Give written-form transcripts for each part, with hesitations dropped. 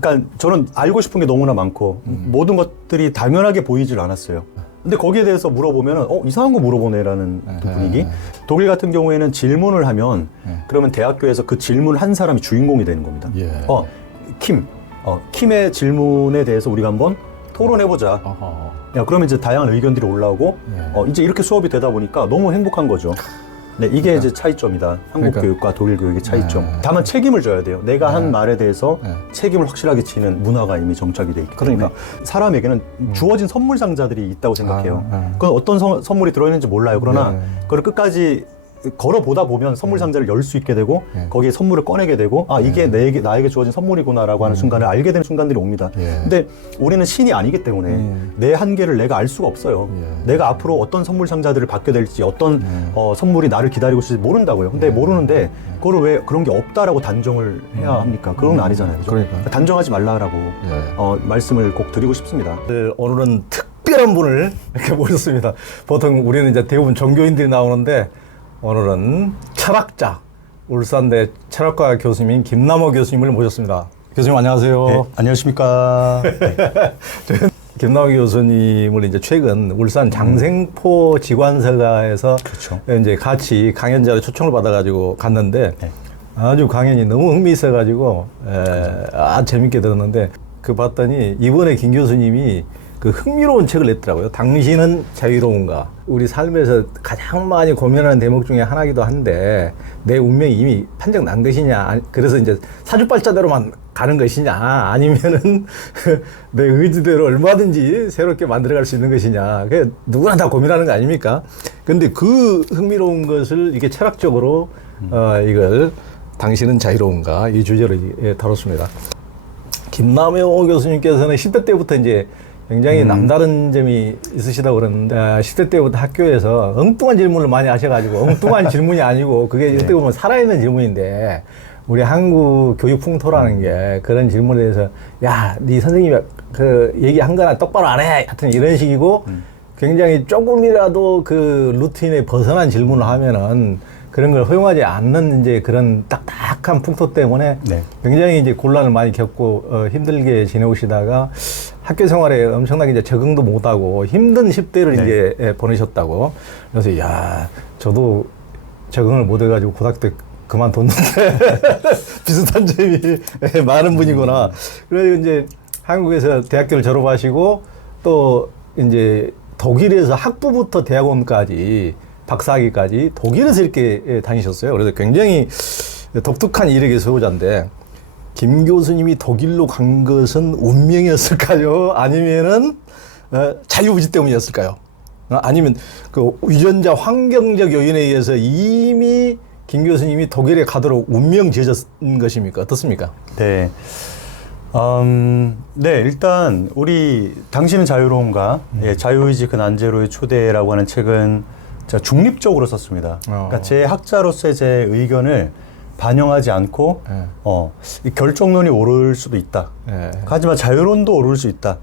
그러니까 저는 알고 싶은 게 너무나 많고 모든 것들이 당연하게 보이질 않았어요. 근데 거기에 대해서 물어보면 이상한 거 물어보네라는 그 분위기. 독일 같은 경우에는 질문을 하면 그러면 대학교에서 그 질문한 사람이 주인공이 되는 겁니다. 킴의 질문에 대해서 우리가 한번 토론해보자. 야, 그러면 이제 다양한 의견들이 올라오고 이제 이렇게 수업이 되다 보니까 너무 행복한 거죠. 네, 이게 이제 차이점이다. 한국 교육과 독일 교육의 차이점. 다만 책임을 져야 돼요. 내가 한 말에 대해서 책임을 확실하게 지는 문화가 이미 정착이 돼 있기 때문에 사람에게는 주어진 선물 상자들이 있다고 생각해요. 그건 어떤 선물이 들어있는지 몰라요. 그러나 그걸 끝까지 걸어보다 보면 선물 상자를 열 수 있게 되고 거기에 선물을 꺼내게 되고 이게 나에게 주어진 선물이구나라고 하는 순간을 알게 되는 순간들이 옵니다. 근데 우리는 신이 아니기 때문에 내 한계를 내가 알 수가 없어요. 내가 앞으로 어떤 선물 상자들을 받게 될지 어떤 선물이 나를 기다리고 있을지 모른다고요. 근데 모르는데 그거를 왜 그런 게 없다라고 단정을 해야 합니까? 그런 건 아니잖아요. 그죠? 그러니까. 단정하지 말라라고 말씀을 꼭 드리고 싶습니다. 오늘은 특별한 분을 이렇게 모셨습니다. 보통 우리는 이제 대부분 종교인들이 나오는데 오늘은 철학자, 울산대 철학과 교수님인 김남호 교수님을 모셨습니다. 교수님 안녕하세요. 네, 안녕하십니까. 김남호 교수님을 이제 최근 울산 장생포 지관서가에서 그렇죠. 이제 같이 강연자로 초청을 받아가지고 갔는데 아주 강연이 너무 흥미있어가지고 재밌게 들었는데 봤더니 이번에 김 교수님이 그 흥미로운 책을 냈더라고요. 당신은 자유로운가? 우리 삶에서 가장 많이 고민하는 대목 중에 하나이기도 한데 내 운명이 이미 판정 난 것이냐? 그래서 이제 사주팔자대로만 가는 것이냐? 아니면은 내 의지대로 얼마든지 새롭게 만들어갈 수 있는 것이냐? 그 누구나 다 고민하는 거 아닙니까? 근데 그 흥미로운 것을 이게 철학적으로 이걸 당신은 자유로운가? 이 주제로 다뤘습니다. 김남호 교수님께서는 10대 때부터 이제 굉장히 남다른 점이 있으시다고 그러는데 10대 때부터 학교에서 엉뚱한 질문을 많이 하셔가지고 엉뚱한 질문이 아니고 그게 어떻게 보면 살아있는 질문인데 우리 한국 교육 풍토라는 게 그런 질문에 대해서 야, 네 선생님이 그 얘기한 거나 똑바로 안 해. 하여튼 이런 식이고 굉장히 조금이라도 그 루틴에 벗어난 질문을 하면은 그런 걸 허용하지 않는 이제 그런 딱딱한 풍토 때문에 굉장히 이제 곤란을 많이 겪고 힘들게 지내오시다가 학교 생활에 엄청나게 이제 적응도 못하고 힘든 10대를 이제 보내셨다고. 그래서 야, 저도 적응을 못해가지고 고등학교 때 그만뒀는데 비슷한 점이 많은 분이구나. 그래서 이제 한국에서 대학교를 졸업하시고 또 이제 독일에서 학부부터 대학원까지 박사학위까지 독일에서 이렇게 다니셨어요. 그래서 굉장히 독특한 이력의 소유자인데 김 교수님이 독일로 간 것은 운명이었을까요? 아니면은 자유의지 때문이었을까요? 아니면 그 유전자 환경적 요인에 의해서 이미 김 교수님이 독일에 가도록 운명 지어졌는 것입니까? 어떻습니까? 네. 일단 우리 당신은 자유로운가? 자유의지 그 난제로의 초대라고 하는 책은 제가 중립적으로 썼습니다. 그러니까 제 학자로서의 제 의견을 반영하지 않고 이 결정론이 오를 수도 있다. 하지만 자유론도 오를 수 있다.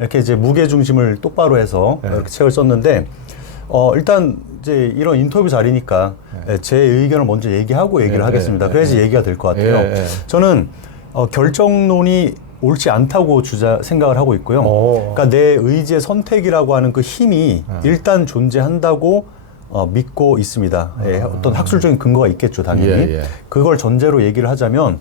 이렇게 이제 무게 중심을 똑바로 해서 이렇게 책을 썼는데 일단 이제 이런 인터뷰 자리니까 제 의견을 먼저 얘기하고 얘기를 하겠습니다. 그래야지 얘기가 될 것 같아요. 저는 결정론이 옳지 않다고 생각을 하고 있고요. 그러니까 내 의지의 선택이라고 하는 그 힘이 일단 존재한다고 믿고 있습니다. 어떤 학술적인 근거가 있겠죠, 당연히. 그걸 전제로 얘기를 하자면,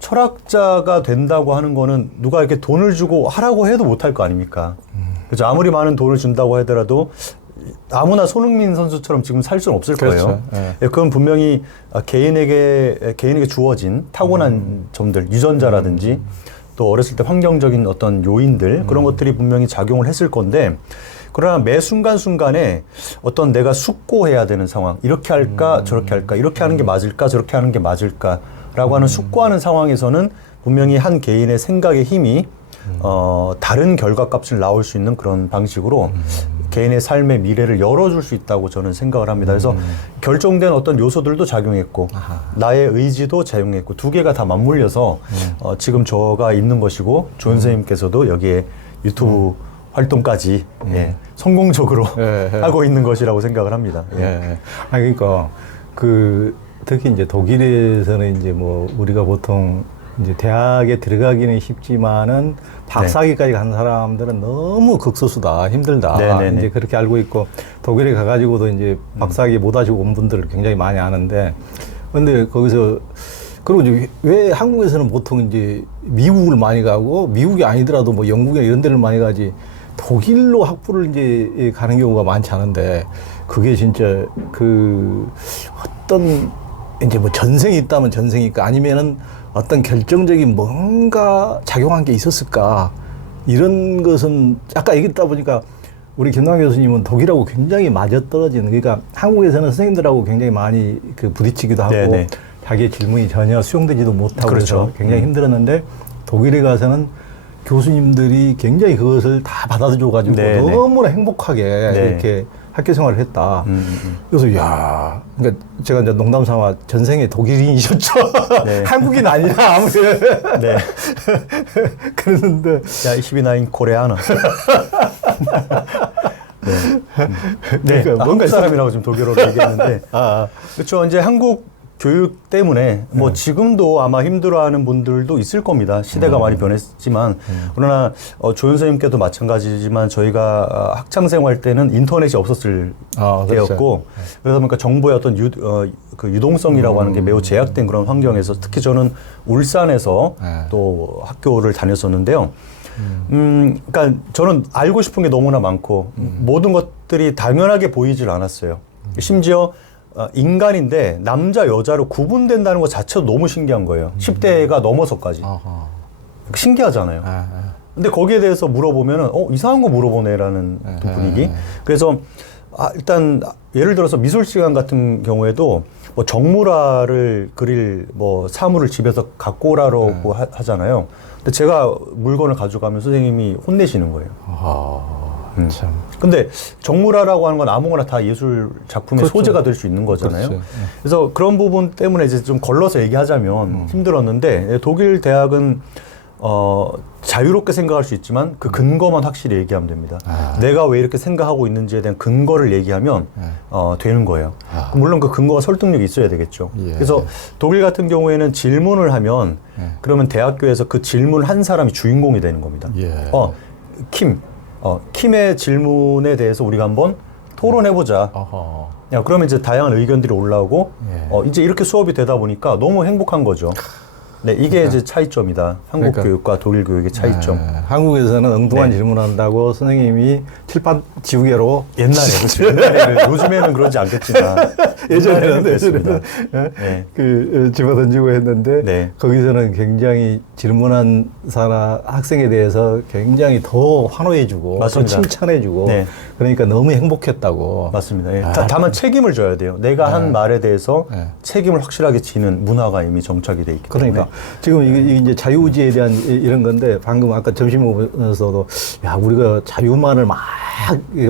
철학자가 된다고 하는 거는 누가 이렇게 돈을 주고 하라고 해도 못할 거 아닙니까? 그죠? 아무리 많은 돈을 준다고 하더라도 아무나 손흥민 선수처럼 지금 살 수는 없을 거예요. 그건 분명히 개인에게 주어진 타고난 점들, 유전자라든지 또 어렸을 때 환경적인 어떤 요인들, 그런 것들이 분명히 작용을 했을 건데, 그러나 매 순간순간에 어떤 내가 숙고해야 되는 상황, 이렇게 할까 저렇게 할까, 이렇게 하는 게 맞을까 저렇게 하는 게 맞을까 라고 하는 숙고하는 상황에서는 분명히 한 개인의 생각의 힘이 다른 결과값을 나올 수 있는 그런 방식으로 개인의 삶의 미래를 열어줄 수 있다고 저는 생각을 합니다. 그래서 결정된 어떤 요소들도 작용했고 나의 의지도 작용했고 두 개가 다 맞물려서 지금 저가 있는 것이고 조은 선생님께서도 여기에 유튜브 활동까지 성공적으로 하고 있는 것이라고 생각을 합니다. 그러니까 특히 이제 독일에서는 이제 뭐 우리가 보통 이제 대학에 들어가기는 쉽지만은 박사학위까지 간 사람들은 너무 극소수다, 힘들다. 네네네. 이제 그렇게 알고 있고 독일에 가가지고도 이제 박사학위 못 하시고 온 분들을 굉장히 많이 아는데, 근데 거기서 그리고 이제 왜 한국에서는 보통 이제 미국을 많이 가고 미국이 아니더라도 뭐 영국이나 이런 데를 많이 가지 독일로 학부를 이제 가는 경우가 많지 않은데, 그게 진짜 그 어떤 이제 뭐 전생이 있다면 전생일까, 아니면은 어떤 결정적인 뭔가 작용한 게 있었을까, 이런 것은 아까 얘기했다 보니까 우리 김남 교수님은 독일하고 굉장히 맞아떨어지는, 그러니까 한국에서는 선생님들하고 굉장히 많이 그 부딪히기도 하고 네네. 자기의 질문이 전혀 수용되지도 못하고 그렇죠. 그래서 굉장히 힘들었는데, 독일에 가서는 교수님들이 굉장히 그것을 다 받아줘가지고 네네. 너무나 행복하게 네. 이렇게 학교 생활을 했다. 그래서 야, 그러니까 제가 이제 농담 삼아 전생에 독일인이셨죠. 네. 한국인 아니라 아무리. 네. 그랬는데 야, 이십이나인 코레아나. 네. 그러니까 한국 사람이라고 지금 독일어로 얘기했는데. 그렇죠. 이제 한국 교육 때문에 뭐 지금도 아마 힘들어하는 분들도 있을 겁니다. 시대가 많이 변했지만, 그러나 조연 선생님께도 마찬가지지만 저희가 학창 생활 때는 인터넷이 없었을 그렇죠. 때였고, 그러다 보니까 정보의 어떤 그 유동성이라고 하는 게 매우 제약된 그런 환경에서, 특히 저는 울산에서 또 학교를 다녔었는데요. 그러니까 저는 알고 싶은 게 너무나 많고 모든 것들이 당연하게 보이질 않았어요. 심지어 인간인데 남자 여자로 구분된다는 것 자체도 너무 신기한 거예요. 10대가 넘어서까지. 신기하잖아요. 근데 거기에 대해서 물어보면은 이상한 거 물어보네라는 분위기. 그래서 일단 예를 들어서 미술 시간 같은 경우에도 뭐 정물화를 그릴 뭐 사물을 집에서 갖고 오라고 하잖아요. 근데 제가 물건을 가져가면 선생님이 혼내시는 거예요. 참. 근데 정물화라고 하는 건 아무거나 다 예술 작품의 그렇죠. 소재가 될 수 있는 거잖아요. 그렇죠. 그래서 그런 부분 때문에 이제 좀 걸러서 얘기하자면 힘들었는데, 독일 대학은 자유롭게 생각할 수 있지만 그 근거만 확실히 얘기하면 됩니다. 내가 왜 이렇게 생각하고 있는지에 대한 근거를 얘기하면 되는 거예요. 물론 그 근거가 설득력이 있어야 되겠죠. 그래서 독일 같은 경우에는 질문을 하면 그러면 대학교에서 그 질문을 한 사람이 주인공이 되는 겁니다. 킴의 질문에 대해서 우리가 한번 토론해보자. 그러면 이제 다양한 의견들이 올라오고, 이제 이렇게 수업이 되다 보니까 너무 행복한 거죠. 네, 이게 이제 차이점이다. 한국 교육과 독일 교육의 차이점. 한국에서는 엉뚱한 질문한다고 선생님이 칠판 지우개로 옛날에 요즘에는 그러지 않겠지만 예전에는 그 집어 던지고 했는데, 거기서는 굉장히 질문한 학생에 대해서 굉장히 더 환호해주고 더 칭찬해주고, 그러니까 너무 행복했다고. 맞습니다. 다만 책임을 져야 돼요. 내가 한 말에 대해서 책임을 확실하게 지는 문화가 이미 정착이 돼 있기 때문에. 그러니까 지금 이게 이제 자유의지에 대한 이런 건데, 방금 아까 점심 먹으면서도 우리가 자유만을 막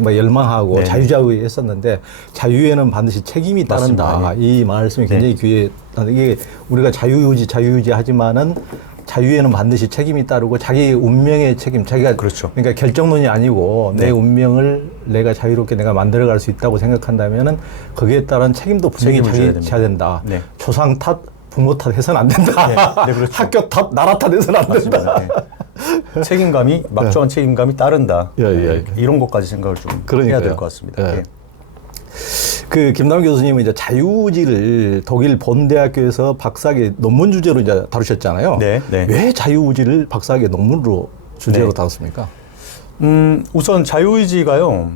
열망하고 자유자유 했었는데, 자유에는 반드시 책임이 따른다. 맞습니다. 이 말씀이 굉장히 귀에, 이게 우리가 자유유지 하지만은 자유에는 반드시 책임이 따르고 자기 운명의 책임, 자기가 그러니까 결정론이 아니고 내 운명을 내가 자유롭게 내가 만들어갈 수 있다고 생각한다면은 거기에 따른 책임도 분명히 자기 져야 된다. 조상 탓, 부모 탓 해서는 안 된다. 그렇죠. 학교 탓, 나라 탓 해서는 안 된다. 책임감이, 막중한 책임감이 따른다. 이런 것까지 생각을 좀 해야 될 것 같습니다. 그 김남 교수님은 이제 자유의지를 독일 본대학교에서 박사학위 논문 주제로 이제 다루셨잖아요. 왜 자유의지를 박사학위 논문으로 주제로 다뤘습니까? 우선 자유의지가요.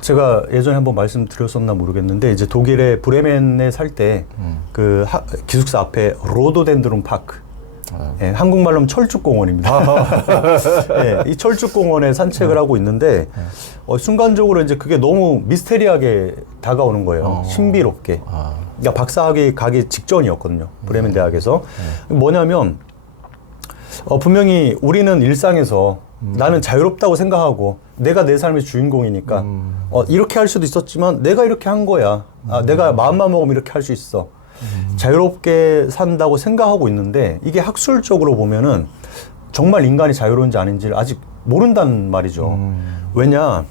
제가 예전에 한번 말씀드렸었나 모르겠는데, 이제 독일의 브레멘에 살 때 그 기숙사 앞에 로도덴드론 파크. 한국말로는 철쭉공원입니다. 이 철쭉공원에 산책을 하고 있는데, 순간적으로 이제 그게 너무 미스테리하게 다가오는 거예요. 신비롭게. 그러니까 박사학위 가기 직전이었거든요. 브레멘 대학에서. 뭐냐면, 분명히 우리는 일상에서 나는 자유롭다고 생각하고 내가 내 삶의 주인공이니까 이렇게 할 수도 있었지만 내가 이렇게 한 거야. 내가 마음만 먹으면 이렇게 할 수 있어. 자유롭게 산다고 생각하고 있는데, 이게 학술적으로 보면은 정말 인간이 자유로운지 아닌지를 아직 모른단 말이죠. 왜냐?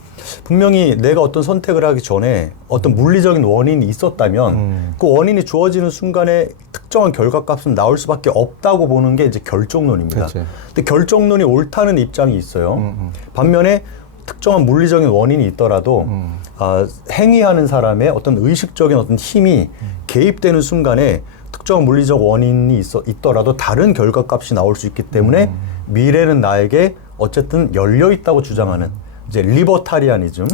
분명히 내가 어떤 선택을 하기 전에 어떤 물리적인 원인이 있었다면 그 원인이 주어지는 순간에 특정한 결과값은 나올 수밖에 없다고 보는 게 이제 결정론입니다. 그치. 근데 결정론이 옳다는 입장이 있어요. 반면에 특정한 물리적인 원인이 있더라도 행위하는 사람의 어떤 의식적인 어떤 힘이 개입되는 순간에 특정한 물리적 원인이 있더라도 다른 결과값이 나올 수 있기 때문에 미래는 나에게 어쨌든 열려 있다고 주장하는 이제 리버타리아니즘,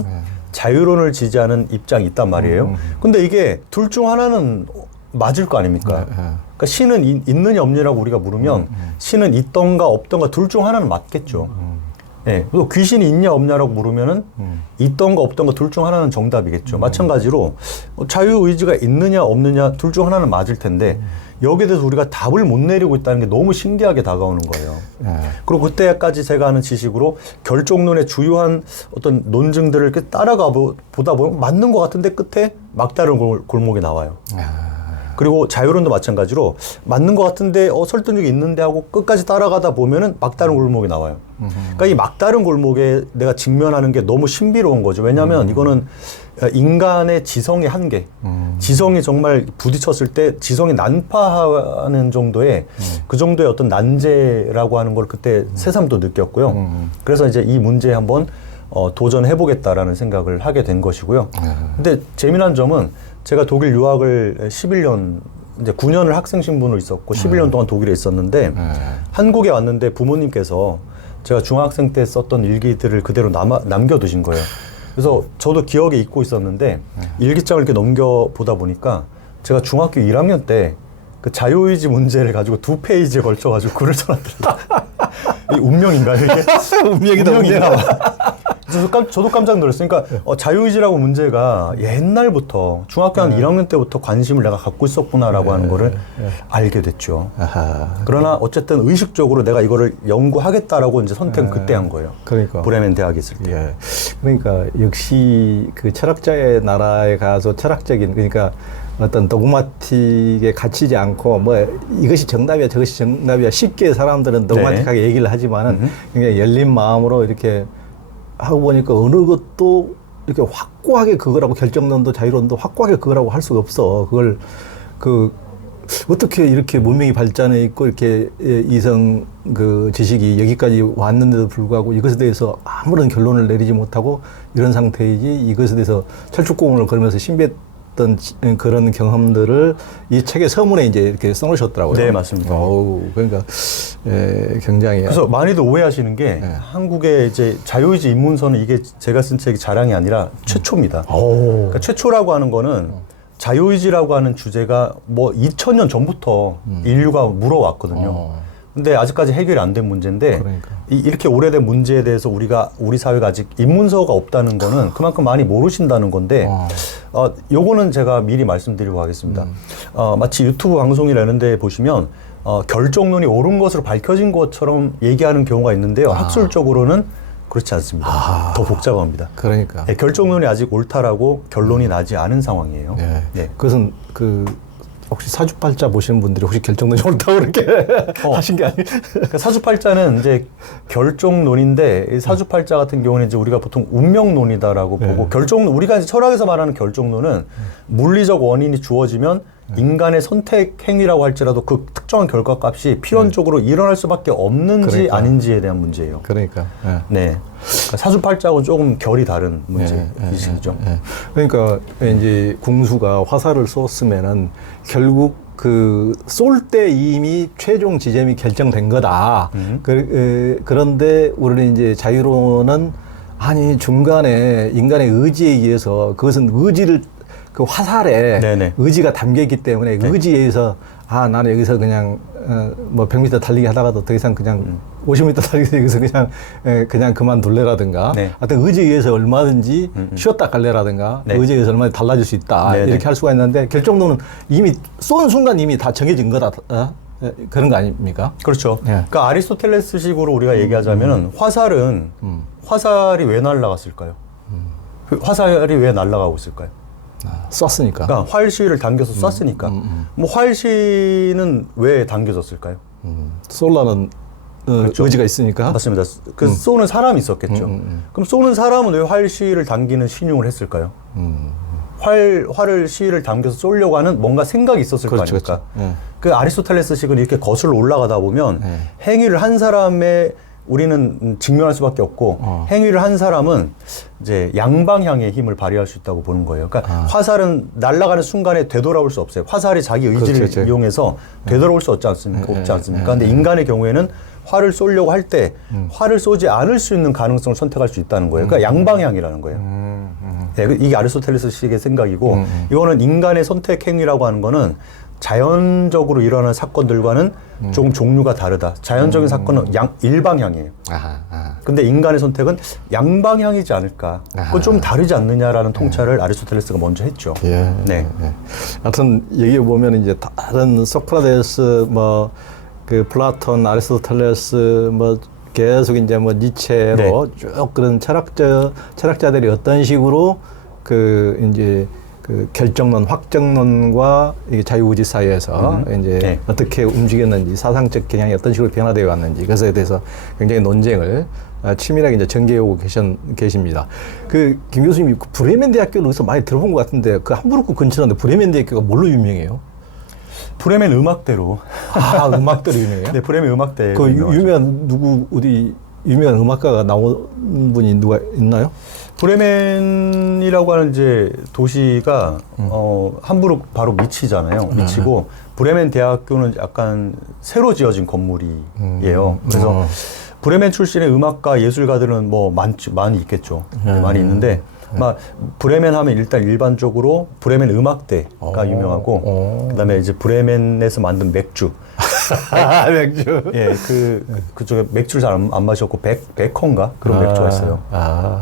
자유론을 지지하는 입장이 있단 말이에요. 근데 이게 둘 중 하나는 맞을 거 아닙니까? 그러니까 신은 있느냐 없느냐라고 우리가 물으면 신은 있던가 없던가 둘 중 하나는 맞겠죠. 예. 또 귀신이 있냐 없냐라고 물으면은 있던가 없던가 둘 중 하나는 정답이겠죠. 마찬가지로 자유의지가 있느냐 없느냐 둘 중 하나는 맞을 텐데 여기에 대해서 우리가 답을 못 내리고 있다는 게 너무 신기하게 다가오는 거예요. 그리고 그때까지 제가 하는 지식으로 결정론의 주요한 어떤 논증들을 이렇게 따라가 보다 보면 맞는 것 같은데 끝에 막다른 골목이 나와요. 그리고 자유론도 마찬가지로 맞는 것 같은데 설득력이 있는데 하고 끝까지 따라가다 보면은 막다른 골목이 나와요. 그러니까 이 막다른 골목에 내가 직면하는 게 너무 신비로운 거죠. 왜냐하면 이거는 인간의 지성의 한계, 지성이 정말 부딪혔을 때 지성이 난파하는 정도의 그 정도의 어떤 난제라고 하는 걸 그때 새삼도 느꼈고요. 그래서 이제 이 문제에 한번 도전해보겠다라는 생각을 하게 된 것이고요. 근데 재미난 점은 제가 독일 유학을 11년, 이제 9년을 학생 신분으로 있었고 11년 동안 독일에 있었는데 한국에 왔는데 부모님께서 제가 중학생 때 썼던 일기들을 그대로 남겨두신 거예요. 그래서 저도 기억에 잊고 있었는데 일기장을 이렇게 넘겨보다 보니까 제가 중학교 1학년 때 그 자유의지 문제를 가지고 2페이지에 걸쳐가지고 글을 써놨더라고요. 이 운명인가요, 이게? 운명이다. 저도 깜짝 놀랐어요. 그러니까 자유의지라고 문제가 옛날부터 중학교 한 1학년 때부터 관심을 내가 갖고 있었구나라고 하는 거를 알게 됐죠. 그러나 어쨌든 의식적으로 내가 이거를 연구하겠다라고 이제 선택은 그때 한 거예요. 그러니까. 브레멘 대학에 있을 때. 예. 그러니까 역시 그 철학자의 나라에 가서 철학적인, 그러니까 어떤 도그마틱에 갇히지 않고 뭐 이것이 정답이야 저것이 정답이야 쉽게 사람들은 도그마틱하게 얘기를 하지만은 굉장히 열린 마음으로 이렇게 하고 보니까 어느 것도 이렇게 확고하게 그거라고 결정론도 자유론도 확고하게 그거라고 할 수가 없어. 그걸 어떻게 이렇게 문명이 발전해 있고 이렇게 이성 그 지식이 여기까지 왔는데도 불구하고 이것에 대해서 아무런 결론을 내리지 못하고 이런 상태이지 이것에 대해서 철쭉공원을 걸으면서 신비했던 그런 경험들을 이 책의 서문에 이제 이렇게 써놓으셨더라고요. 네, 맞습니다. 그러니까 굉장히. 그래서 많이들 오해하시는 게 한국의 이제 자유의지 입문서는 이게 제가 쓴 책이 자랑이 아니라 최초입니다. 그러니까 최초라고 하는 거는 자유의지라고 하는 주제가 뭐 2000년 전부터 인류가 물어왔거든요. 근데 아직까지 해결이 안 된 문제인데 그러니까. 이렇게 오래된 문제에 대해서 우리 사회가 아직 입문서가 없다는 거는 그만큼 많이 모르신다는 건데 요거는 제가 미리 말씀드리고 가겠습니다. 마치 유튜브 방송이라는 데 보시면 결정론이 옳은 것으로 밝혀진 것처럼 얘기하는 경우가 있는데요. 학술적으로는 그렇지 않습니다. 더 복잡합니다. 그러니까. 네, 결정론이 아직 옳다라고 결론이 나지 않은 상황이에요. 네. 네. 그것은 혹시 사주팔자 보시는 분들이 혹시 결정론이 옳다고 그렇게 하신 게 아니에요? 그러니까 사주팔자는 이제 결정론인데 이 사주팔자 같은 경우는 이제 우리가 보통 운명론이다라고 보고 우리가 이제 철학에서 말하는 결정론은 물리적 원인이 주어지면 인간의 선택 행위라고 할지라도 그 특정한 결과값이 필연적으로 일어날 수밖에 없는지 그러니까. 아닌지에 대한 문제예요. 그러니까. 네. 그러니까 사주팔자하고는 조금 결이 다른 문제이시죠. 그러니까 이제 궁수가 화살을 쏘았으면은 결국 쏠 때 이미 최종 지점이 결정된 거다. 그런데 우리는 이제 자유론은 아니 중간에 인간의 의지에 의해서 그것은 의지를 그 화살에 네네. 의지가 담겨 있기 때문에 의지에 의해서 나는 여기서 그냥 뭐 100m 달리기 하다가도 더 이상 그냥 50m 달리기 여기서 그냥 그만둘래라든가 하여튼 의지에 의해서 얼마든지 쉬었다 갈래라든가 의지에 의해서 얼마든지 달라질 수 있다. 이렇게 할 수가 있는데 결정론은 이미 쏜 순간 이미 다 정해진 거다. 그런 거 아닙니까? 그렇죠. 그러니까 아리스토텔레스식으로 우리가 얘기하자면은 화살이 왜 날아갔을까요? 화살이 왜 날아가고 있을까요? 쐈으니까. 그러니까 활시를 당겨서 쐈으니까. 뭐 활시는 왜 당겨졌을까요? 쏠라는 그렇죠. 의지가 있으니까. 맞습니다. 그 쏘는 사람이 있었겠죠. 그럼 쏘는 사람은 왜 활 시위를 당기는 신용을 했을까요? 활을 시위를 당겨서 쏘려고 하는 뭔가 생각이 있었을 그렇죠, 거 아닙니까? 그렇죠. 그 아리스토텔레스식은 이렇게 거슬러 올라가다 보면 행위를 한 사람의 우리는 직면할 수밖에 없고 행위를 한 사람은 이제 양방향의 힘을 발휘할 수 있다고 보는 거예요. 그러니까 화살은 날아가는 순간에 되돌아올 수 없어요. 화살이 자기 의지를 그렇죠. 이용해서 되돌아올 수 없지 않습니까? 근데 인간의 경우에는 활을 쏘려고 할 때 활을 쏘지 않을 수 있는 가능성을 선택할 수 있다는 거예요. 그러니까 양방향이라는 거예요. 네, 이게 아리스토텔레스식의 생각이고 이거는 인간의 선택 행위라고 하는 거는 자연적으로 일어나는 사건들과는 조금 종류가 다르다. 자연적인 사건은 일방향이에요. 근데 인간의 선택은 양방향이지 않을까. 그건 좀 다르지 않느냐라는 통찰을 아리스토텔레스가 먼저 했죠. 예. 네. 하여튼 얘기해 보면 이제 다른 소크라테스 그 플라톤, 아리스토텔레스 계속 이제 니체로 네. 쭉 그런 철학자들이 어떤 식으로 이제 그 결정론, 확정론과 이게 자유의지 사이에서 이제 네. 어떻게 움직였는지, 사상적 경향이 어떤 식으로 변화되어 왔는지, 그것에 대해서 굉장히 논쟁을 치밀하게 이제 전개해 오고 계십니다. 김 교수님이 브레멘 대학교를 여기서 많이 들어본 것 같은데, 그 함부르크 근처인데 브레멘 대학교가 뭘로 유명해요? 브레멘 음악대로. 음악대로 유명해요? 네, 브레멘 음악대. 그 유명한 어디 유명한 음악가가 나온 분이 누가 있나요? 브레멘이라고 하는 이제 도시가 함부르크 바로 밑이잖아요. 밑이고 브레멘 대학교는 약간 새로 지어진 건물이에요. 그래서 브레멘 출신의 음악가 예술가들은 많이 있겠죠. 많이 있는데 브레멘 하면 일단 일반적으로 브레멘 음악대가 유명하고 그다음에 이제 브레멘에서 만든 맥주. 맥주. 예, 그쪽에 맥주를 잘 안 마셨고 베커인가 그런 맥주가 있어요.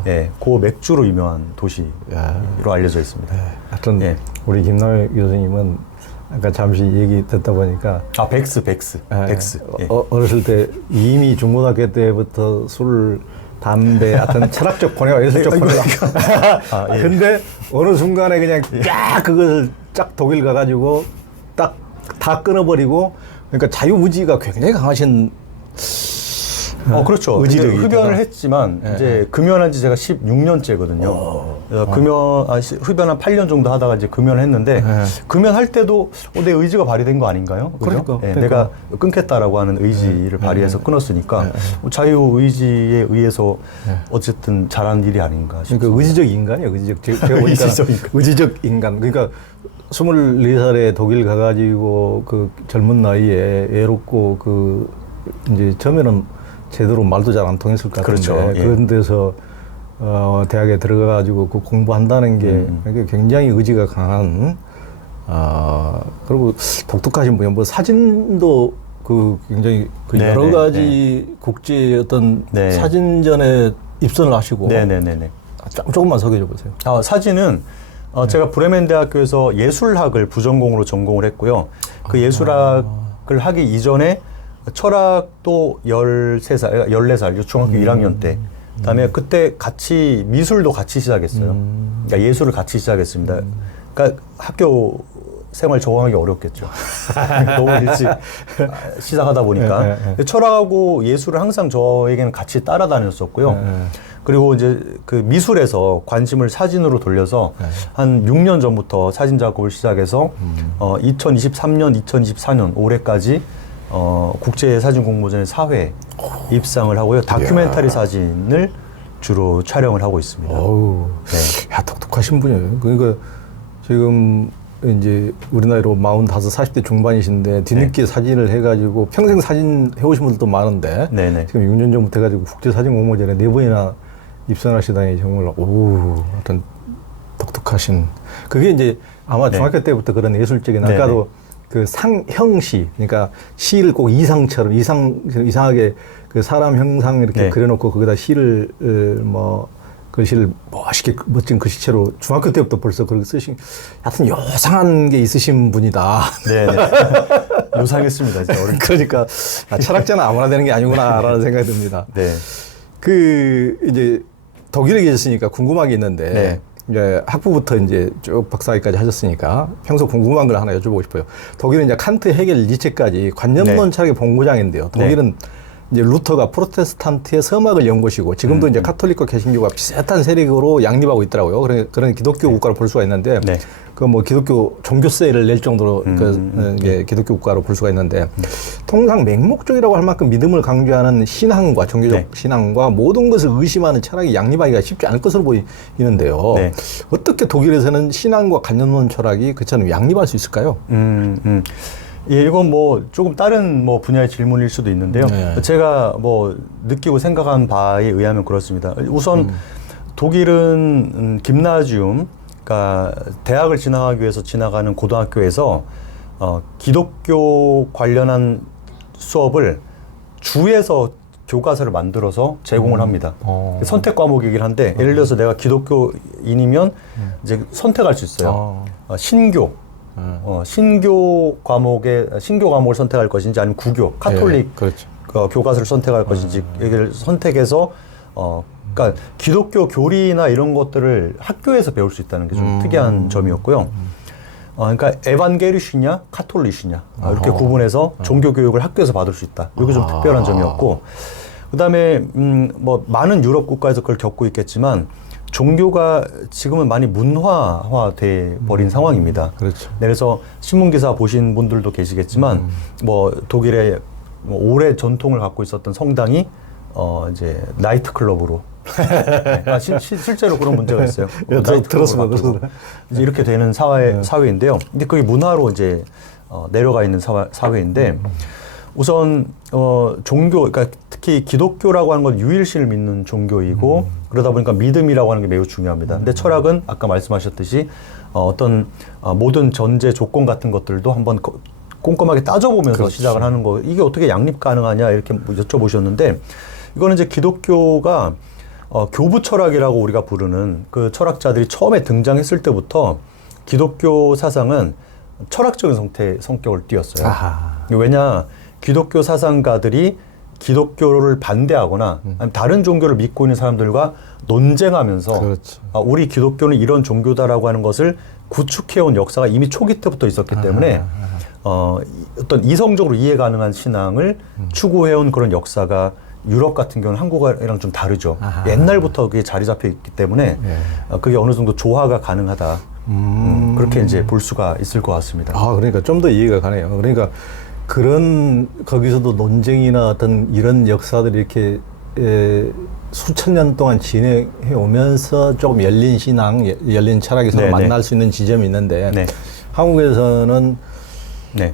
예, 그 맥주로 유명한 도시로 알려져 있습니다. 하여튼 우리 김남일 교수님은 아까 잠시 얘기 듣다 보니까 백스. 예. 어렸을 때 이미 중고등학교 때부터 술, 담배, 하여튼 철학적 고뇌와 예술적 고뇌가. 근데 어느 순간에 그냥 쫙 그걸 쫙 독일 가가지고 딱 다 끊어버리고, 그러니까 자유의지가 굉장히 강하신. 그렇죠. 흡연을 했지만 이제 금연한 지 제가 16년째거든요. 흡연 한 8년 정도 하다가 이제 금연을 했는데 금연할 때도 내 의지가 발휘된 거 아닌가요? 그죠? 그러니까. 내가 끊겠다라고 하는 의지를 발휘해서 끊었으니까 자유의지에 의해서 어쨌든 잘한 일이 아닌가 싶습니다. 그러니까 의지적 인간이에요. 제가 보니까 의지적 인간. 그러니까 24살에 독일 가가지고 그 젊은 나이에 외롭고 이제 처음에는 제대로 말도 잘 안 통했을 것 같은데 그렇죠. 그런 데서 대학에 들어가가지고 그 공부한다는 게 굉장히 의지가 강한 그리고 독특하신 분이에요. 사진도 굉장히 여러 가지 국제 어떤 사진전에 입선을 하시고 조금만 소개해 보세요. 사진은 제가 브레멘 대학교에서 예술학을 부전공으로 전공을 했고요. 그 예술학을 하기 이전에 철학도 13살, 14살, 중학교 1학년 때. 그다음에 그때 미술도 같이 시작했어요. 그러니까 예술을 같이 시작했습니다. 그러니까 학교 생활 적응하기 어렵겠죠. 너무 일찍 시작하다 보니까. 철학하고 예술을 항상 저에게는 같이 따라다녔었고요. 그리고 이제 그 미술에서 관심을 사진으로 돌려서 한 6년 전부터 사진 작업을 시작해서 2023년, 2024년 올해까지 국제사진공모전에 4회 입상을 하고요. 다큐멘터리 사진을 주로 촬영을 하고 있습니다. 야, 독특하신 분이에요. 그러니까 지금 이제 우리 나이로 45, 40대 중반이신데 뒤늦게 사진을 해가지고 평생 사진 해오신 분들도 많은데 지금 6년 전부터 해가지고 국제사진공모전에 4번이나 입선하시다니 정말 하여튼 독특하신. 그게 이제 아마 중학교 때부터 그런 예술적인 아까도 그 상형시, 그러니까 시를 꼭 이상하게 그 사람 형상 이렇게 그려놓고 거기다 시를 글씨를 멋있게 멋진 글씨체로 중학교 때부터 벌써 그렇게 쓰신, 하여튼 요상한 게 있으신 분이다. 요상했습니다. 진짜 그러니까 철학자는 아무나 되는 게 아니구나라는 생각이 듭니다. 이제 독일에 계셨으니까 궁금한 게 있는데. 이제 학부부터 이제 쭉 박사학위까지 하셨으니까 평소 궁금한 걸 하나 여쭤보고 싶어요. 독일은 이제 칸트, 헤겔, 니체까지 관념론 철학의 본고장인데요. 독일은 이제 루터가 프로테스탄트의 서막을 연 곳이고 지금도 이제 카톨릭과 개신교가 비슷한 세력으로 양립하고 있더라고요. 그런 기독교 국가로 볼 수가 있는데 네. 그 뭐 기독교 종교세를 낼 정도로 이게 기독교 국가로 볼 수가 있는데 통상 맹목적이라고 할 만큼 믿음을 강조하는 신앙과 종교적 네. 신앙과 모든 것을 의심하는 철학이 양립하기가 쉽지 않을 것으로 보이는데요. 네. 어떻게 독일에서는 신앙과 관념론 철학이 그처럼 양립할 수 있을까요? 예, 이건 뭐 조금 다른 뭐 분야의 질문일 수도 있는데요. 네. 제가 뭐 느끼고 생각한 바에 의하면 그렇습니다. 우선 독일은 김나지움, 그러니까 대학을 진학하기 위해서 지나가는 고등학교에서 기독교 관련한 수업을 주에서 교과서를 만들어서 제공을 합니다. 선택 과목이긴 한데 예를 들어서 내가 기독교인이면 이제 선택할 수 있어요. 신교. 신교 과목을 선택할 것인지 아니면 구교, 카톨릭 그렇죠. 교과서를 선택할 것인지 이걸 선택해서 그러니까 기독교 교리나 이런 것들을 학교에서 배울 수 있다는 게 좀 특이한 점이었고요. 그러니까 에반게리시냐, 카톨릭이냐 이렇게 구분해서 종교 교육을 학교에서 받을 수 있다. 이게 좀 특별한 점이었고, 그다음에 뭐 많은 유럽 국가에서 그걸 겪고 있겠지만. 종교가 지금은 많이 문화화돼 버린 상황입니다. 그렇죠. 그래서 신문 기사 보신 분들도 계시겠지만, 뭐 독일의 뭐 오래 전통을 갖고 있었던 성당이 이제 나이트 클럽으로 실제로 그런 문제가 있어요. 들었습니다. 이제 이렇게 되는 사회인데요. 근데 그게 문화로 이제 내려가 있는 사회인데. 우선 종교, 그러니까 특히 기독교라고 하는 건 유일신을 믿는 종교이고 그러다 보니까 믿음이라고 하는 게 매우 중요합니다. 근데 철학은 아까 말씀하셨듯이 어떤 모든 전제 조건 같은 것들도 한번 꼼꼼하게 따져보면서 그렇지. 시작을 하는 거. 이게 어떻게 양립 가능하냐 이렇게 여쭤보셨는데, 이거는 이제 기독교가 교부 철학이라고 우리가 부르는 그 철학자들이 처음에 등장했을 때부터 기독교 사상은 철학적인 성격을 띄었어요. 아하. 왜냐, 기독교 사상가들이 기독교를 반대하거나 아니면 다른 종교를 믿고 있는 사람들과 논쟁하면서 그렇죠. 우리 기독교는 이런 종교다라고 하는 것을 구축해온 역사가 이미 초기 때부터 있었기 때문에 어떤 이성적으로 이해 가능한 신앙을 추구해온 그런 역사가 유럽 같은 경우는 한국이랑 좀 다르죠. 옛날부터 그게 자리 잡혀 있기 때문에 그게 어느 정도 조화가 가능하다. 그렇게 이제 볼 수가 있을 것 같습니다. 그러니까 좀 더 이해가 가네요. 그러니까 거기서도 논쟁이나 어떤 이런 역사들이 이렇게 수천 년 동안 진행해 오면서 조금 열린 신앙, 열린 철학이 서로 만날 수 있는 지점이 있는데 한국에서는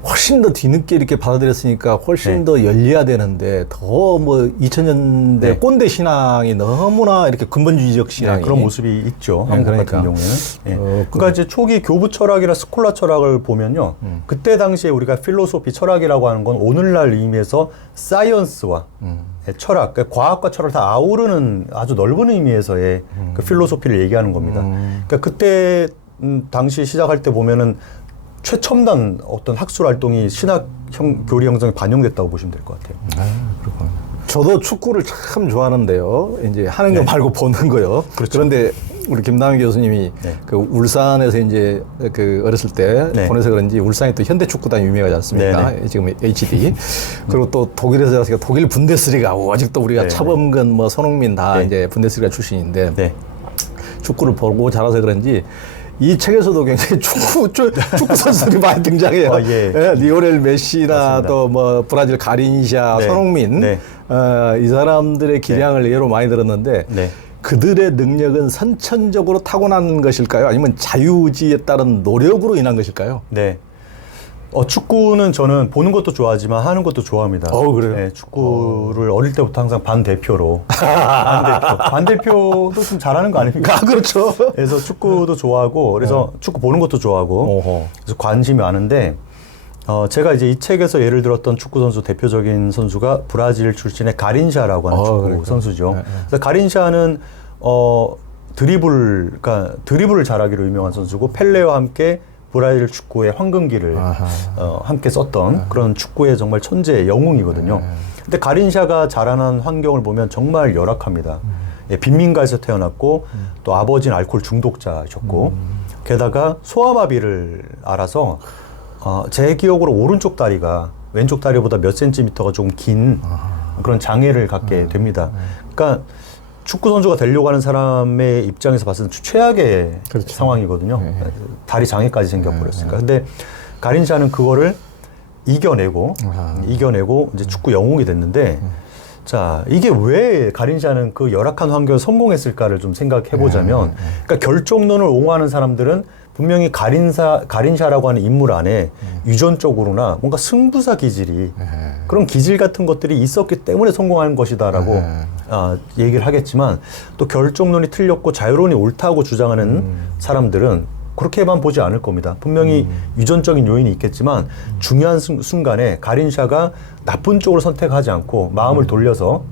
훨씬 더 뒤늦게 이렇게 받아들였으니까 훨씬 더 열려야 되는데 더 뭐 2000년대 꼰대 신앙이 너무나 이렇게 근본주의적 신앙이 그런 모습이 있죠. 한국 그러니까. 같은 경우에는. 그러니까 이제 초기 교부 철학이나 스콜라 철학을 보면요. 그때 당시에 우리가 필로소피 철학이라고 하는 건 오늘날 의미에서 사이언스와 철학, 그러니까 과학과 철학을 다 아우르는 아주 넓은 의미에서의 그 필로소피를 얘기하는 겁니다. 그러니까 그때 당시 시작할 때 보면은 최첨단 어떤 학술 활동이 신학 교리 형성에 반영됐다고 보시면 될 것 같아요. 그렇군요. 저도 축구를 참 좋아하는데요. 이제 하는 거 말고 보는 거요. 그렇죠. 그런데 우리 김남희 교수님이 그 울산에서 이제 그 어렸을 때 보내서 그런지 울산이 또 현대 축구단이 유명하지 않습니까? 지금 HD. 그리고 또 독일에서 자라서 독일 분데스리가 아직도 우리가 차범근, 뭐 손흥민 다 이제 분데스리가 출신인데 축구를 보고 자라서 그런지 이 책에서도 굉장히 축구 선수들이 많이 등장해요. 리오넬 메시나 맞습니다. 또 뭐 브라질 가린샤, 손흥민 이 사람들의 기량을 예로 많이 들었는데 그들의 능력은 선천적으로 타고난 것일까요? 아니면 자유의지에 따른 노력으로 인한 것일까요? 축구는 저는 보는 것도 좋아하지만 하는 것도 좋아합니다. 그래요? 축구를 어릴 때부터 항상 반대표로. 반대표도 좀 잘하는 거 아닙니까? 그렇죠. 그래서 축구도 좋아하고, 그래서 축구 보는 것도 좋아하고, 그래서 관심이 많은데, 제가 이제 이 책에서 예를 들었던 축구 선수 대표적인 선수가 브라질 출신의 가린샤라고 하는 축구 선수죠. 그래서 가린샤는 드리블을 잘하기로 유명한 선수고, 펠레와 함께 브라질 축구의 황금기를 함께 썼던 그런 축구의 정말 천재 영웅이거든요. 근데 가린샤가 자라난 환경을 보면 정말 열악합니다. 빈민가에서 태어났고 또 아버지는 알코올 중독자셨고 게다가 소아마비를 앓아서 제 기억으로 오른쪽 다리가 왼쪽 다리보다 몇 센티미터가 조금 긴 그런 장애를 갖게 됩니다. 그러니까 축구 선수가 되려고 하는 사람의 입장에서 봤을 때 최악의 그렇죠. 상황이거든요. 네. 다리 장애까지 생겨버렸으니까. 근데 가린샤는 그거를 이겨내고 이제 축구 영웅이 됐는데 자, 이게 왜 가린샤는 그 열악한 환경에 성공했을까를 좀 생각해 보자면 그러니까 결정론을 옹호하는 사람들은 분명히 가린샤라고 하는 인물 안에 유전적으로나 뭔가 승부사 기질이 그런 기질 같은 것들이 있었기 때문에 성공한 것이다라고 얘기를 하겠지만 또 결정론이 틀렸고 자유론이 옳다고 주장하는 사람들은 그렇게만 보지 않을 겁니다. 분명히 유전적인 요인이 있겠지만 중요한 순간에 가린샤가 나쁜 쪽을 선택하지 않고 마음을 돌려서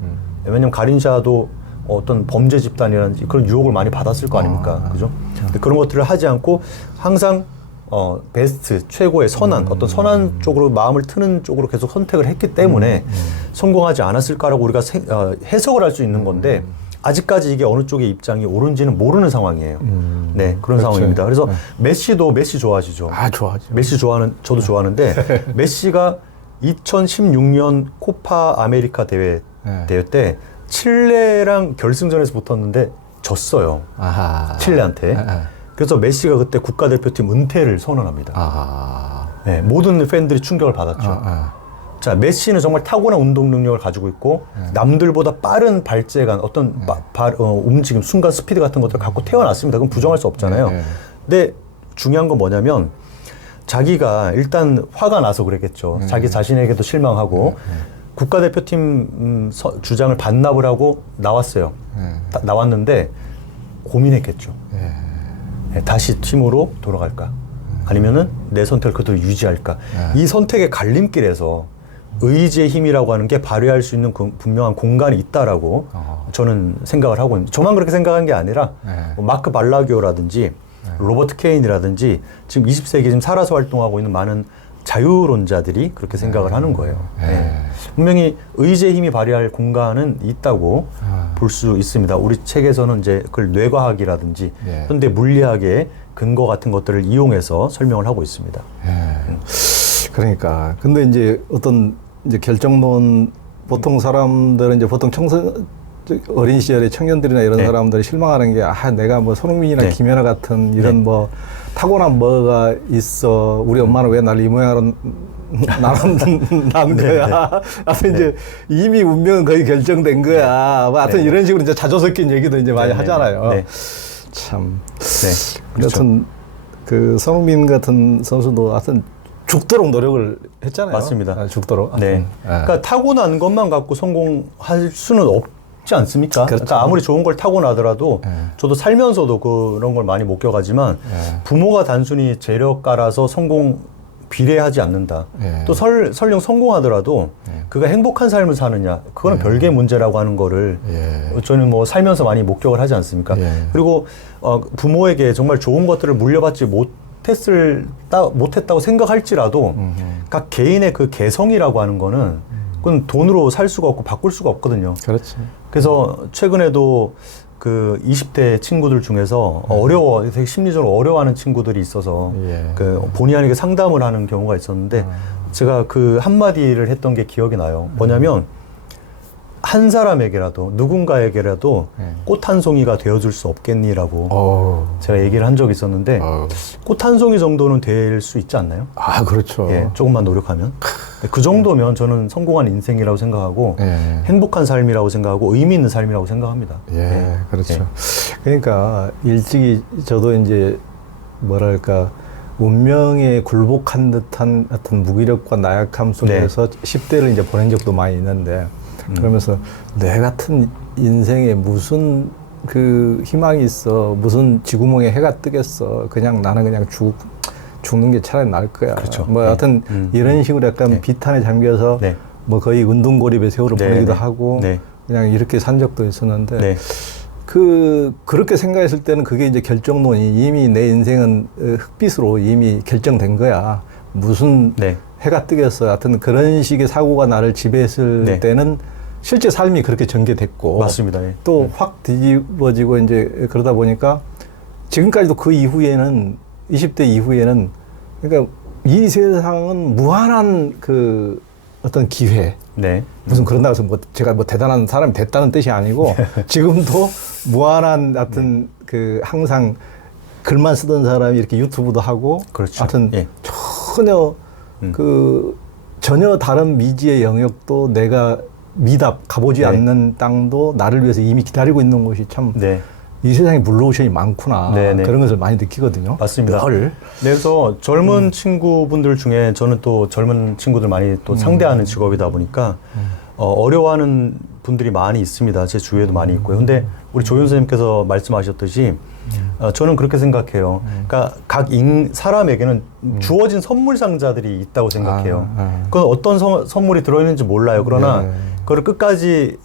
왜냐면 가린샤도 어떤 범죄 집단이라든지 그런 유혹을 많이 받았을 거 아닙니까? 그죠? 근데 그런 것들을 하지 않고 항상 베스트, 최고의 선한, 어떤 선한 쪽으로 마음을 트는 쪽으로 계속 선택을 했기 때문에 성공하지 않았을까라고 우리가 해석을 할 수 있는 건데 아직까지 이게 어느 쪽의 입장이 옳은지는 모르는 상황이에요. 네, 그런 그렇죠. 상황입니다. 그래서 메시도 메시 좋아하시죠? 좋아하죠. 메시 저도 좋아하는데 메시가 2016년 코파 아메리카 대회 때 칠레랑 결승전에서 붙었는데 졌어요. 칠레한테. 그래서 메시가 그때 국가대표팀 은퇴를 선언합니다. 네, 모든 팬들이 충격을 받았죠. 자, 메시는 정말 타고난 운동 능력을 가지고 있고 남들보다 빠른 발재간 어떤 움직임, 순간 스피드 같은 것들을 갖고 태어났습니다. 그건 부정할 수 없잖아요. 근데 중요한 건 뭐냐면 자기가 일단 화가 나서 그랬겠죠. 자기 자신에게도 실망하고 국가대표팀 주장을 반납을 하고 나왔어요. 나왔는데 고민했겠죠. 다시 팀으로 돌아갈까? 아니면은 내 선택을 그대로 유지할까? 이 선택의 갈림길에서 의지의 힘이라고 하는 게 발휘할 수 있는 분명한 공간이 있다라고 저는 생각을 하고 있는데 저만 그렇게 생각한 게 아니라 뭐 마크 발라기오라든지 로버트 케인이라든지 지금 20세기에 지금 살아서 활동하고 있는 많은 자유론자들이 그렇게 생각을 하는 거예요. 분명히 의지의 힘이 발휘할 공간은 있다고 볼 수 있습니다. 우리 책에서는 이제 그걸 뇌과학이라든지 현대 물리학의 근거 같은 것들을 이용해서 설명을 하고 있습니다. 그러니까 근데 이제 어떤 이제 결정론 보통 사람들은 이제 보통 어린 시절에 청년들이나 이런 사람들이 실망하는 게 내가 뭐 손흥민이나 김연아 같은 이런 뭐 타고난 뭐가 있어 우리 엄마는 왜 날 이 모양으로 낳은 거야. 하여튼 이제 이미 운명은 거의 결정된 거야. 뭐 하여튼 이런 식으로 이제 자조 섞인 얘기도 이제 많이 하잖아요. 참. 그렇죠. 여튼 그 손흥민 같은 선수도 하여튼 죽도록 노력을 했잖아요. 맞습니다. 죽도록. 그러니까 타고난 것만 갖고 성공할 수는 없지 않습니까? 그렇죠. 그러니까 아무리 좋은 걸 타고나더라도 저도 살면서도 그런 걸 많이 목격하지만 부모가 단순히 재력가라서 비례하지 않는다. 또 설령 성공하더라도 그가 행복한 삶을 사느냐 그거는 별개의 문제라고 하는 거를 저는 뭐 살면서 많이 목격을 하지 않습니까? 그리고 부모에게 정말 좋은 것들을 물려받지 못했다고 생각할지라도 각 개인의 그 개성이라고 하는 거는 그건 돈으로 살 수가 없고 바꿀 수가 없거든요. 그렇지. 그래서 최근에도 그 20대 친구들 중에서 되게 심리적으로 어려워하는 친구들이 있어서 그 본의 아니게 상담을 하는 경우가 있었는데 제가 그 한마디를 했던 게 기억이 나요. 뭐냐면 한 사람에게라도 누군가에게라도 꽃 한 송이가 되어줄 수 없겠니라고 제가 얘기를 한 적이 있었는데 꽃 한 송이 정도는 될 수 있지 않나요? 그렇죠. 조금만 노력하면 그 정도면 저는 성공한 인생이라고 생각하고 행복한 삶이라고 생각하고 의미 있는 삶이라고 생각합니다. 그렇죠. 그러니까 일찍이 저도 이제 뭐랄까 운명에 굴복한 듯한 어떤 무기력과 나약함 속에서 10대를 이제 보낸 적도 많이 있는데 그러면서 내 같은 인생에 무슨 그 희망이 있어, 무슨 쥐구멍에 해가 뜨겠어, 그냥 나는 그냥 죽는 게 차라리 나을 거야. 그렇죠. 뭐 하여튼 이런 식으로 약간 비탄에 잠겨서 뭐 거의 운동고립의 세월을 보내기도 하고 그냥 이렇게 산 적도 있었는데 그렇게 생각했을 때는 그게 이제 결정론이 이미 내 인생은 흑빛으로 이미 결정된 거야. 무슨 해가 뜨겠어. 하여튼 그런 식의 사고가 나를 지배했을 때는 실제 삶이 그렇게 전개됐고. 맞습니다. 또 확 뒤집어지고 이제 그러다 보니까 지금까지도 그 이후에는 20대 이후에는 그러니까 이 세상은 무한한 그 어떤 기회. 네. 무슨 그런다고 해서 뭐 제가 뭐 대단한 사람이 됐다는 뜻이 아니고 지금도 무한한 하여튼 그 항상 글만 쓰던 사람이 이렇게 유튜브도 하고 그렇죠. 하여튼 예. 전혀 전혀 다른 미지의 영역도 내가 가보지 네. 않는 땅도 나를 위해서 이미 기다리고 있는 곳이 참 네. 이 세상에 블루오션이 많구나. 네네. 그런 것을 많이 느끼거든요. 맞습니다. 늘. 그래서 젊은 친구분들 중에 저는 또 젊은 친구들 많이 또 상대하는 직업이다 보니까 어려워하는 분들이 많이 있습니다. 제 주위에도 많이 있고요. 근데 우리 조윤 선생님께서 말씀하셨듯이 저는 그렇게 생각해요. 그러니까 사람에게는 주어진 선물 상자들이 있다고 생각해요. 그건 어떤 선물이 들어있는지 몰라요. 그러나 네. 그걸 끝까지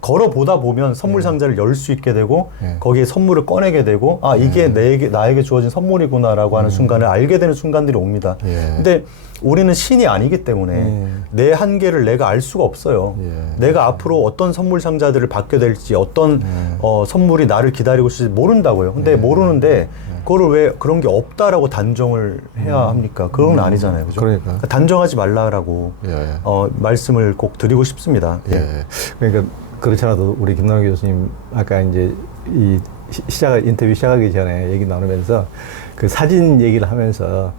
걸어보다 보면 선물 상자를 열 수 있게 되고 거기에 선물을 꺼내게 되고 아 이게 나에게 주어진 선물이구나라고 하는 순간을 알게 되는 순간들이 옵니다. 근데 우리는 신이 아니기 때문에 내 한계를 내가 알 수가 없어요. 내가 앞으로 어떤 선물 상자들을 받게 될지 어떤 선물이 나를 기다리고 있을지 모른다고요. 근데 모르는데 그거를 왜 그런 게 없다라고 단정을 해야 합니까? 그건 아니잖아요. 그죠? 그러니까. 단정하지 말라라고 말씀을 꼭 드리고 싶습니다. 그러니까 그렇잖아도 우리 김남기 교수님 아까 이제 이 인터뷰 시작하기 전에 얘기 나누면서 그 사진 얘기를 하면서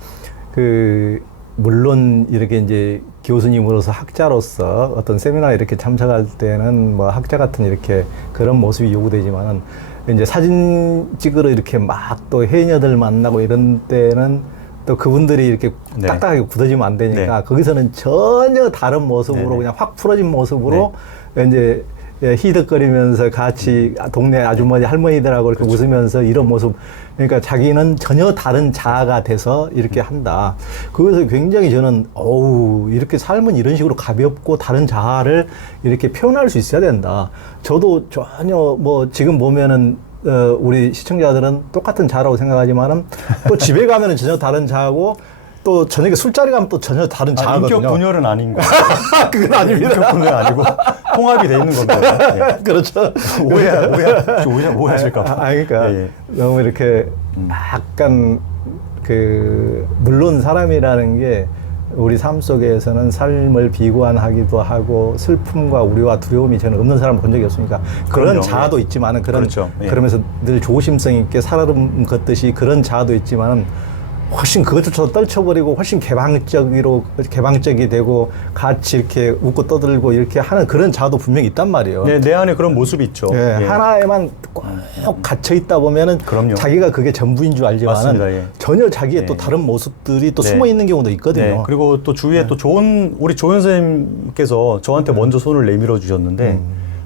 물론 이렇게 이제 교수님으로서 학자로서 어떤 세미나 이렇게 참석할 때는 뭐 학자 같은 이렇게 그런 모습이 요구되지만은 이제 사진 찍으러 이렇게 막 또 해녀들 만나고 이런 때는 또 그분들이 이렇게 딱딱하게 굳어지면 안 되니까 거기서는 전혀 다른 모습으로 그냥 확 풀어진 모습으로 이제 히덕거리면서 같이 동네 아주머니 할머니들하고 이렇게 웃으면서 이런 모습. 그러니까 자기는 전혀 다른 자아가 돼서 이렇게 한다. 그것을 굉장히 저는 이렇게 삶은 이런 식으로 가볍고 다른 자아를 이렇게 표현할 수 있어야 된다. 저도 전혀 뭐 지금 보면은 우리 시청자들은 똑같은 자아라고 생각하지만은 또 집에 가면은 전혀 다른 자아고 또 저녁에 술자리 가면 또 전혀 다른 자아거든요. 인격 분열은 아닌 거예요. 그건 아닙니다. 인격 분열은 아니고 통합이 돼 있는 겁니다. 그렇죠. 오해하실까 봐. 그러니까 너무 이렇게 약간 물론 사람이라는 게 우리 삶 속에서는 삶을 비관하기도 하고 슬픔과 우려와 두려움이 저는 없는 사람을 본 적이 없으니까 그런 그럼요. 자아도 있지만은 그렇죠. 그러면서 늘 조심성 있게 살아름 걷듯이 그런 자아도 있지만은 훨씬 그것조차도 떨쳐버리고 훨씬 개방적이 되고 같이 이렇게 웃고 떠들고 이렇게 하는 그런 자아도 분명히 있단 말이에요. 네, 내 안에 그런 모습이 있죠. 하나에만 꼭 갇혀 있다 보면은 그럼요. 자기가 그게 전부인 줄 알지만은 맞습니다. 전혀 자기의 또 다른 모습들이 또 숨어 있는 경우도 있거든요. 그리고 또 주위에 또 우리 조현 선생님께서 저한테 먼저 손을 내밀어 주셨는데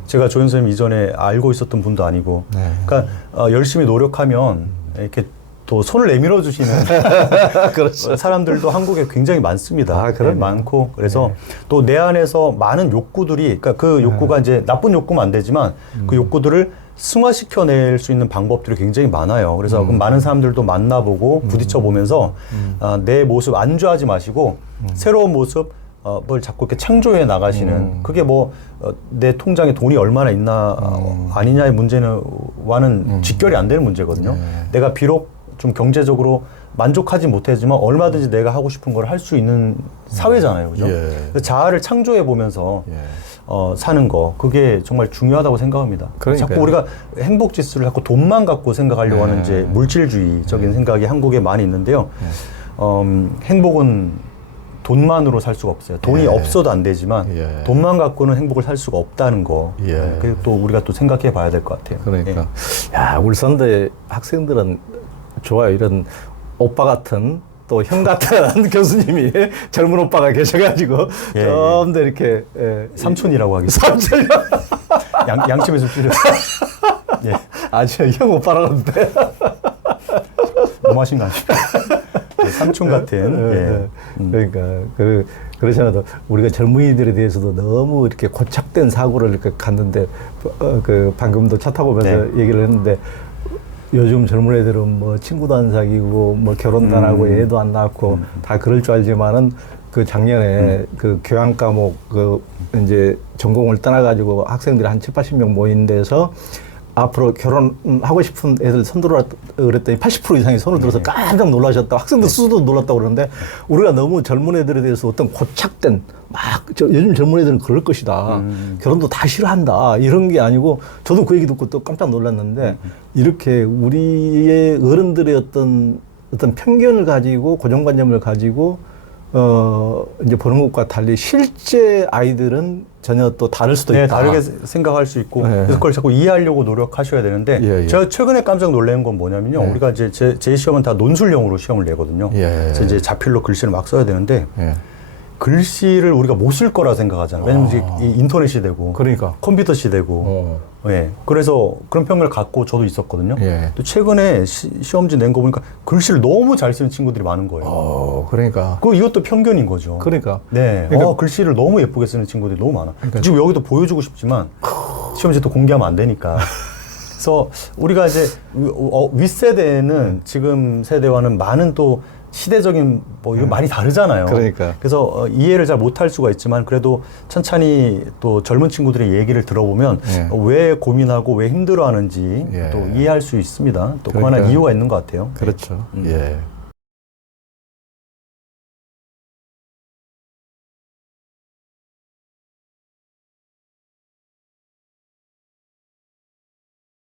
제가 조현 선생님 이전에 알고 있었던 분도 아니고 그러니까 열심히 노력하면 이렇게 또 손을 내밀어 주시는 그렇죠. 사람들도 한국에 굉장히 많습니다. 많고 그래서 또 내 안에서 많은 욕구들이 그러니까 그 욕구가 이제 나쁜 욕구면 안 되지만 그 욕구들을 승화시켜낼 수 있는 방법들이 굉장히 많아요. 그래서 많은 사람들도 만나보고 부딪혀 보면서 내 모습 안주하지 마시고 새로운 모습 뭘 자꾸 이렇게 창조해 나가시는 그게 뭐 내 통장에 돈이 얼마나 있나 아니냐의 문제와는 직결이 안 되는 문제거든요. 내가 비록 좀 경제적으로 만족하지 못하지만 얼마든지 내가 하고 싶은 걸 할 수 있는 사회잖아요. 그죠? 자아를 창조해 보면서 사는 거 그게 정말 중요하다고 생각합니다. 그러니까요. 자꾸 우리가 행복 지수를 자꾸 돈만 갖고 생각하려고 하는 이제 물질주의적인 생각이 한국에 많이 있는데요. 행복은 돈만으로 살 수가 없어요. 돈이 없어도 안 되지만 돈만 갖고는 행복을 살 수가 없다는 거. 그게 또 우리가 또 생각해 봐야 될 것 같아요. 그러니까 야 울산대 학생들은 좋아요. 이런 오빠 같은 또 형 같은 교수님이 젊은 오빠가 계셔가지고 좀 더 이렇게 삼촌이라고 하겠습니다. 삼촌 양심에 좀 찔려. 아주 형 오빠라고 하는데 너무하신 거 아니에요? 삼촌 같은. 그러니까 그렇잖아도 우리가 젊은이들에 대해서도 너무 이렇게 고착된 사고를 이렇게 갔는데 방금도 차 타고 오면서 얘기를 했는데. 요즘 젊은 애들은 뭐 친구도 안 사귀고 뭐 결혼도 안 하고 애도 안 낳고 다 그럴 줄 알지만은 그 작년에 그 교양 과목 이제 전공을 떠나가지고 학생들이 한 70, 80명 모인 데서 앞으로 결혼하고 싶은 애들 손 들어라 그랬더니 80% 이상이 손을 들어서 깜짝 놀라셨다. 학생들 스스로도 놀랐다고 그러는데 우리가 너무 젊은 애들에 대해서 어떤 고착된 요즘 젊은 애들은 그럴 것이다. 결혼도 다 싫어한다. 이런 게 아니고 저도 그 얘기 듣고 또 깜짝 놀랐는데 이렇게 우리의 어른들의 어떤 편견을 가지고 고정관념을 가지고 이제 보는 것과 달리 실제 아이들은 전혀 또 다를 수도 있다. 네, 다르게 생각할 수 있고 네. 그래서 그걸 자꾸 이해하려고 노력하셔야 되는데 예, 예. 제가 최근에 깜짝 놀란 건 뭐냐면요. 예. 우리가 이제 제 시험은 다 논술형으로 시험을 내거든요. 예. 그래서 이제 자필로 글씨를 막 써야 되는데 예. 글씨를 우리가 못 쓸 거라 생각하잖아요. 왜냐면 이제 이 인터넷이 되고 그러니까. 컴퓨터 시대고 예. 그래서 그런 편견을 갖고 저도 있었거든요. 예. 또 최근에 시험지 낸 거 보니까 글씨를 너무 잘 쓰는 친구들이 많은 거예요. 그러니까. 이것도 편견인 거죠. 그러니까. 네. 그러니까. 글씨를 너무 예쁘게 쓰는 친구들이 너무 많아. 그러니까. 지금 여기도 보여주고 싶지만 시험지 또 공개하면 안 되니까. 그래서 우리가 이제 윗세대는 지금 세대와는 많은 또 시대적인 이거 많이 다르잖아요. 그러니까. 그래서 이해를 잘 못할 수가 있지만 그래도 천천히 또 젊은 친구들의 얘기를 들어보면 예. 왜 고민하고 왜 힘들어하는지 예. 또 이해할 수 있습니다. 또 그러니까. 그만한 이유가 있는 것 같아요. 그렇죠. 예.